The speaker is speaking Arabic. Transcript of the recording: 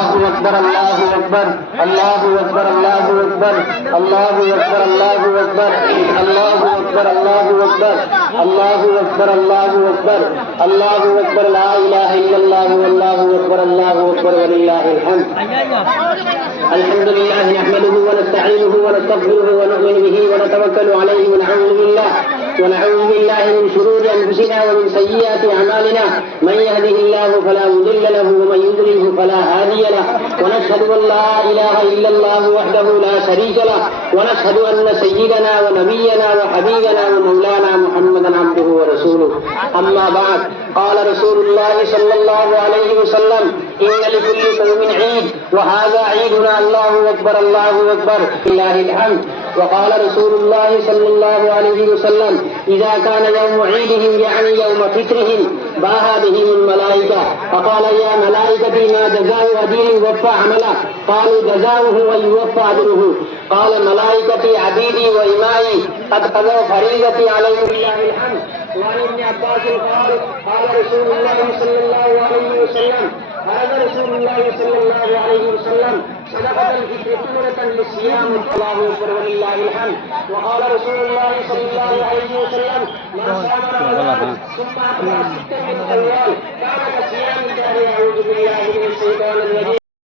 اللہ اکبر اللہ اکبر اللہ اکبر اللہ اکبر اللہ اکبر اللہ اکبر اللہ اکبر اللہ اکبر اللہ اکبر اللہ اکبر اللہ اکبر لا الہ الا اللہ واللہ اکبر اللہ اکبر اللہ الحمد الحمد لله نحمده ونستعينه ونستغفره ونؤمن به ونتوكل عليه ونعوذ بالله ونعوذ بالله من شرور أنفسنا ومن سيئات أعمالنا. من يهده الله فلا مضل له ومن يضلله فلا هادي له. ونشهد أن لا إله إلا الله وحده لا شريك له. ونشهد أن سيدنا ونبينا وحبيبنا ومولانا محمدا عبده ورسوله. أما بعد قال رسول الله صلى الله عليه وسلم إن لكل قوم عيد. وهذا عيدنا. الله أكبر الله أكبر. لله الحمد. وقال رسول الله صلى الله عليه وسلم إذا كان يوم عيدهم يعني يوم فطرهم باها بهم الملائكة. فقال يا ملائكتي ما جزاء أدين وفى عمله؟ قالوا جزاؤه ويوفى أجره قال ملائكتي عبيدي وإمائي قد قضوا فريضتي عليهم. لله الحمد. وعن ابن عباس قال قال رسول الله صلى الله عليه وسلم هذا رسول الله صلى الله عليه وسلم. صدقة الفطر سورة للصيام. الله أكبر ولله الحمد. وقال رسول الله صلى الله عليه وسلم من صام رمضان ثم أتبع ستة من شوال كان كصيام الدهر أعوذ بالله من الشيطان الرجيم.